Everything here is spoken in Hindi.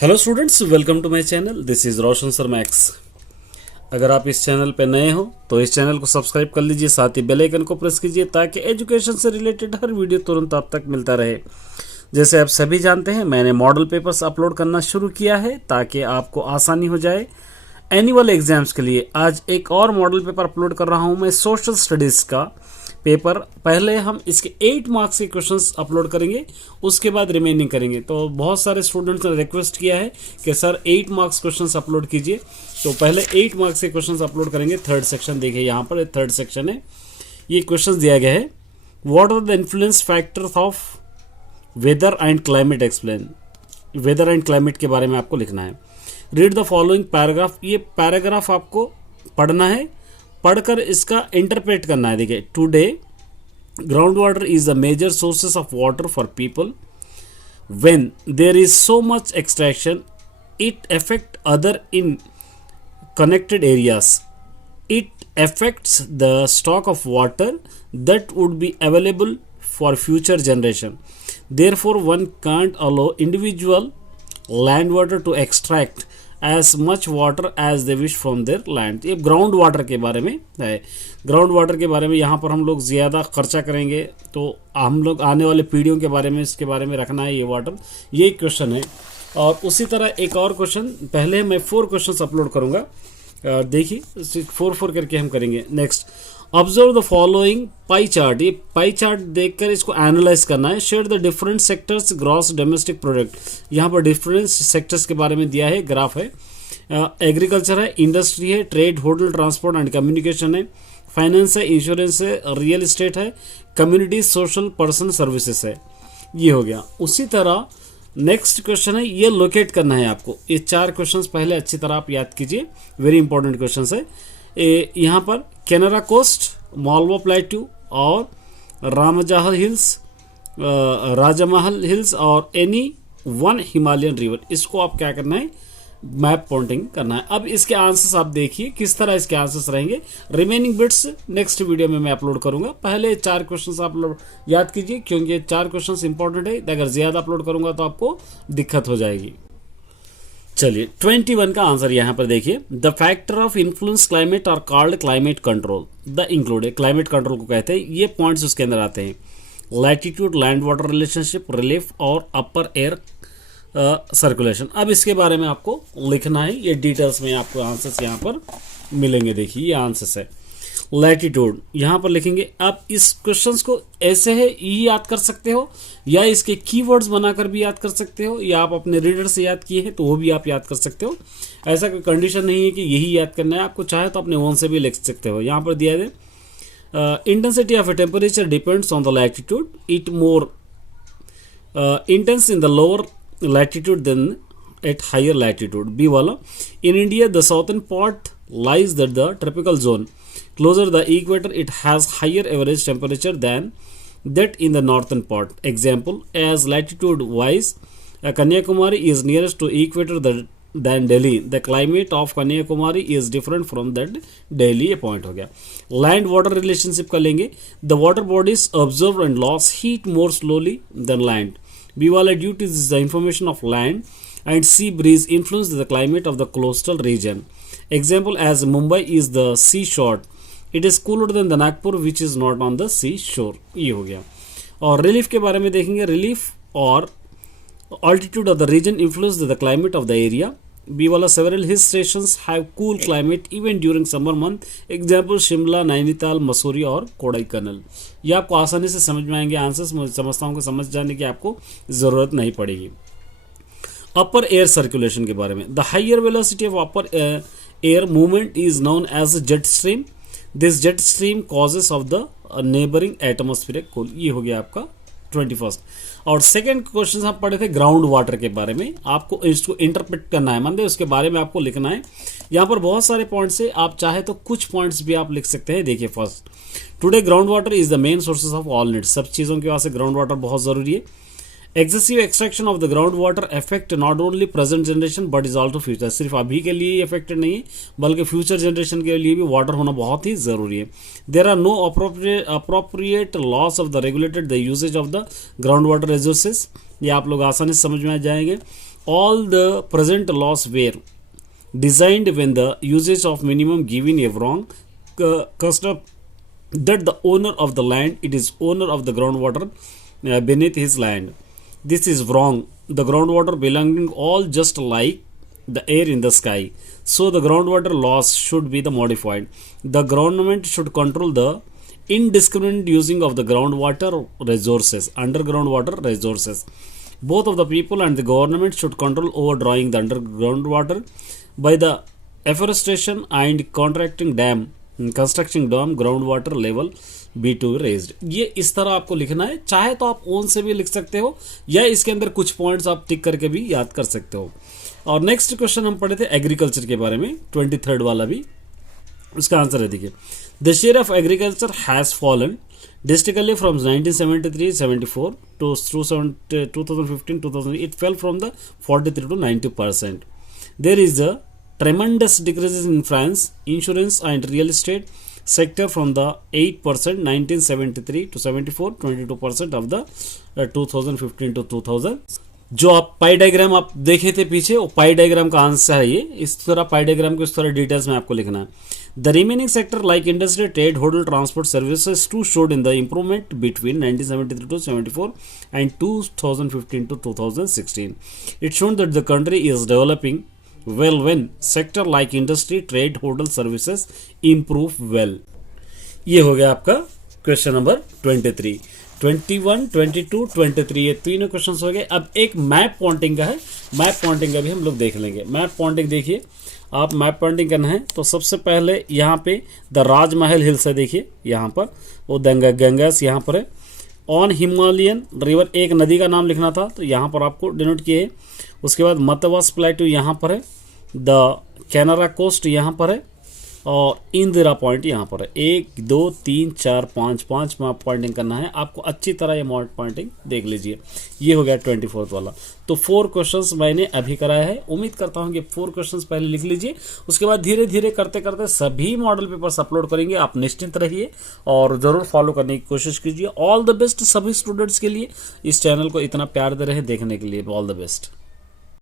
Hello students, welcome to my channel. This is Roshan sir Max. अगर आप इस चैनल पर नए हो तो इस चैनल को सब्सक्राइब कर लीजिए, साथ ही बेल आइकन को प्रेस कीजिए ताकि एजुकेशन से रिलेटेड हर वीडियो तुरंत आप तक मिलता रहे। जैसे आप सभी जानते हैं, मैंने मॉडल पेपर्स अपलोड करना शुरू किया है ताकि आपको आसानी हो जाए एनुअल एग्जाम्स के लिए। आज एक और मॉडल पेपर अपलोड कर रहा हूं मैं, सोशल स्टडीज़ का पेपर। पहले हम इसके 8 मार्क्स के क्वेश्चंस अपलोड करेंगे, उसके बाद रिमेनिंग करेंगे। तो बहुत सारे स्टूडेंट्स ने रिक्वेस्ट किया है कि सर 8 मार्क्स क्वेश्चंस अपलोड कीजिए, तो पहले 8 मार्क्स के क्वेश्चंस अपलोड करेंगे। थर्ड सेक्शन देखिए, यहाँ पर थर्ड सेक्शन है, ये क्वेश्चन दिया गया है। What are the influence factors of weather and climate explain. Weather and climate के बारे में आपको लिखना है। Read the following paragraph. ये पैराग्राफ आपको पढ़ना है, पढ़कर इसका इंटरप्रेट करना है। देखिए, today ground water is the major sources of water for people. When there is so much extraction it affect other in connected areas. It affects the stock of water that would be available for future generation. Therefore, one can't allow individual land water to extract as much water as they wish from their land. ये ग्राउंड वाटर के बारे में है। ग्राउंड वाटर के बारे में यहाँ पर हम लोग ज़्यादा खर्चा करेंगे तो हम लोग आने वाले पीढ़ियों के बारे में, इसके बारे में रखना है ये वाटर। ये क्वेश्चन है। और उसी तरह एक और क्वेश्चन, पहले मैं 4 क्वेश्चन अपलोड करूँगा, देखिए 4 करके हम करेंगे। Next, observe the following pie chart. ये पाई चार्ट देखकर इसको एनालाइज करना है। Share the different sectors gross domestic product. यहाँ पर डिफरेंट सेक्टर्स के बारे में दिया है, ग्राफ है। एग्रीकल्चर है, इंडस्ट्री है, trade, hotel, transport and communication है, फाइनेंस है, इंश्योरेंस है, रियल एस्टेट है, कम्युनिटी, सोशल, पर्सन सर्विसेज है। ये हो गया। उसी तरह नेक्स्ट क्वेश्चन है, ये लोकेट करना है आपको। ये 4 क्वेश्चंस पहले अच्छी तरह आप याद कीजिए, वेरी इंपॉर्टेंट क्वेश्चंस है। यहाँ पर कैनरा कोस्ट, मालवा प्लेट्यू और रामजहल हिल्स, राजामहल हिल्स और एनी वन हिमालयन रिवर, इसको आप क्या करना है, मैप पॉइंटिंग करना है। अब इसके आंसर्स आप देखिए किस तरह इसके आंसर्स रहेंगे। रिमेनिंग बिट्स नेक्स्ट वीडियो में मैं अपलोड करूंगा। पहले 4 क्वेश्चंस आप लोग याद कीजिए, क्योंकि 4 क्वेश्चंस इंपॉर्टेंट है। अगर ज्यादा अपलोड करूंगा तो आपको दिक्कत हो जाएगी। चलिए 21 का आंसर यहाँ पर देखिए। The factor of influence climate और called climate control. The include climate control को कहते हैं। ये पॉइंट्स उसके अंदर आते हैं। Latitude, land water relationship, relief और अपर एयर सर्कुलेशन। अब इसके बारे में आपको लिखना है, ये डिटेल्स में आपको आंसर्स यहाँ पर मिलेंगे। देखिए ये आंसर्स है। लैटिट्यूड यहाँ पर लिखेंगे। आप इस क्वेश्चंस को ऐसे है ये याद कर सकते हो, या इसके कीवर्ड्स बनाकर भी याद कर सकते हो, या आप अपने रीडर से याद किए हैं तो वो भी आप याद कर सकते हो। ऐसा कोई कंडीशन नहीं है कि यही याद करना है, आपको चाहे तो अपने ओन से भी लिख सकते हो। यहाँ पर दिया है intensity of a temperature depends on the latitude, it more intense in the lower latitude than at higher latitude. B वाला, in India the southern part lies at the tropical zone. Closer the equator it has higher average temperature than that in the northern part. Example, as latitude wise Kanyakumari is nearest to equator than Delhi. The climate of Kanyakumari is different from that Delhi. A point हो गया। Land water relationship का लेंगे। The water bodies absorb and lose heat more slowly than land. B wala, due to this the information of land and sea breeze influence the climate of the coastal region. Example, as Mumbai is the sea shore, it is cooler than the Nagpur which is not on the sea shore. ये हो गया। और रिलीफ के बारे में देखेंगे। रिलीफ और altitude of the region influence the climate of the area. B वाला, several hill stations have cool climate even during summer month. Example, Shimla, Nainital, Mussoorie और कोडाईकनाल। ये आपको आसानी से समझ में आएंगे आंसर्स। मुझे समझता हूँ कि समझ जाने की आपको ज़रूरत नहीं पड़ेगी। अपर एयर सर्कुलेशन के बारे में। The higher velocity of upper air movement is known as jet stream. This jet stream causes of the neighbouring atmospheric cool. ये हो गया आपका 21st। और सेकंड क्वेश्चन हम पढ़े थे ग्राउंड वाटर के बारे में। आपको इसको इंटरप्रेट करना है, मतलब उसके बारे में आपको लिखना है। यहाँ पर बहुत सारे पॉइंट्स है, आप चाहे तो कुछ पॉइंट्स भी आप लिख सकते हैं। देखिए, first, today ground water is the main sources of all needs. सब चीज़ों के वास्ते ग्राउंड वाटर बहुत ज़रूरी है। Excessive extraction of the ground water affect not only present generation but is also future. सिर्फ अभी के लिए ही अफेक्टेड नहीं है, बल्कि फ्यूचर जनरेशन के लिए भी वाटर होना बहुत ही ज़रूरी है। There are no appropriate laws of the regulated the usages of the ground water resources. ये आप लोग आसानी से समझ में आ जाएंगे। All the present laws were designed when the usage of minimum given a wrong custom that the owner of the land it is owner of the groundwater beneath his land. This is wrong. The groundwater belonging all just like the air in the sky. So the groundwater laws should be the modified. The government should control the indiscriminate using of the groundwater resources, underground water resources. Both of the people and the government should control overdrawing the underground water by the afforestation and contracting dam, constructing dam groundwater level be to raised. ये इस तरह आपको लिखना है, चाहे तो आप ओन से भी लिख सकते हो या इसके अंदर कुछ पॉइंट्स आप टिक करके भी याद कर सकते हो. और नेक्स्ट क्वेश्चन हम पढ़े थे एग्रीकल्चर के बारे में, 23rd वाला भी. उसका आंसर है देखिए, the share of agriculture has fallen drastically from 1973-74 to 2015-2000. It fell from the 43 to 90%. There is a tremendous decrease in France, insurance and real estate sector from the 8% 1973 to 74, 22% of the 2015 to 2000. जो आप पाई डायग्राम आप देखे थे पीछे, वो पाई डायग्राम का आंसर है ये. इस तरह पाई डायग्राम को इस तरह डिटेल्स में आपको लिखना है. The remaining sector like industry, trade, hotel, transport services to showed in the improvement between 1973 to 74 and 2015 to 2016. It shown that the country is developing well when sector like industry, trade, hotel, services improve well. ये हो गया आपका क्वेश्चन नंबर 23. 21, 22, 23 ये तीनों क्वेश्चन हो गए. अब एक मैप पॉइंटिंग का है, मैप पॉइंटिंग का भी हम लोग देख लेंगे. मैप पॉइंटिंग देखिए, आप मैप पॉइंटिंग करना है तो सबसे पहले यहाँ पे द राजमहल हिल्स है, देखिए यहाँ पर वो गंगास यहाँ पर है. ऑन हिमालयन रिवर, एक नदी का नाम लिखना था तो यहाँ पर आपको डिनोट किए है. उसके बाद मतवास प्लेटू यहाँ पर है, द कैनरा कोस्ट यहाँ पर है और इंदिरा पॉइंट यहाँ पर है. 1 2 3 4 5 मैप पॉइंटिंग करना है आपको. अच्छी तरह ये मैप पॉइंटिंग देख लीजिए. ये हो गया 24th वाला. तो 4 क्वेश्चंस मैंने अभी कराया है. उम्मीद करता हूँ कि 4 क्वेश्चंस पहले लिख लीजिए, उसके बाद धीरे धीरे करते करते सभी मॉडल पेपर्स अपलोड करेंगे. आप निश्चिंत रहिए और ज़रूर फॉलो करने की कोशिश कीजिए. ऑल द बेस्ट सभी स्टूडेंट्स के लिए. इस चैनल को इतना प्यार दे रहे हैं देखने के लिए. All the best.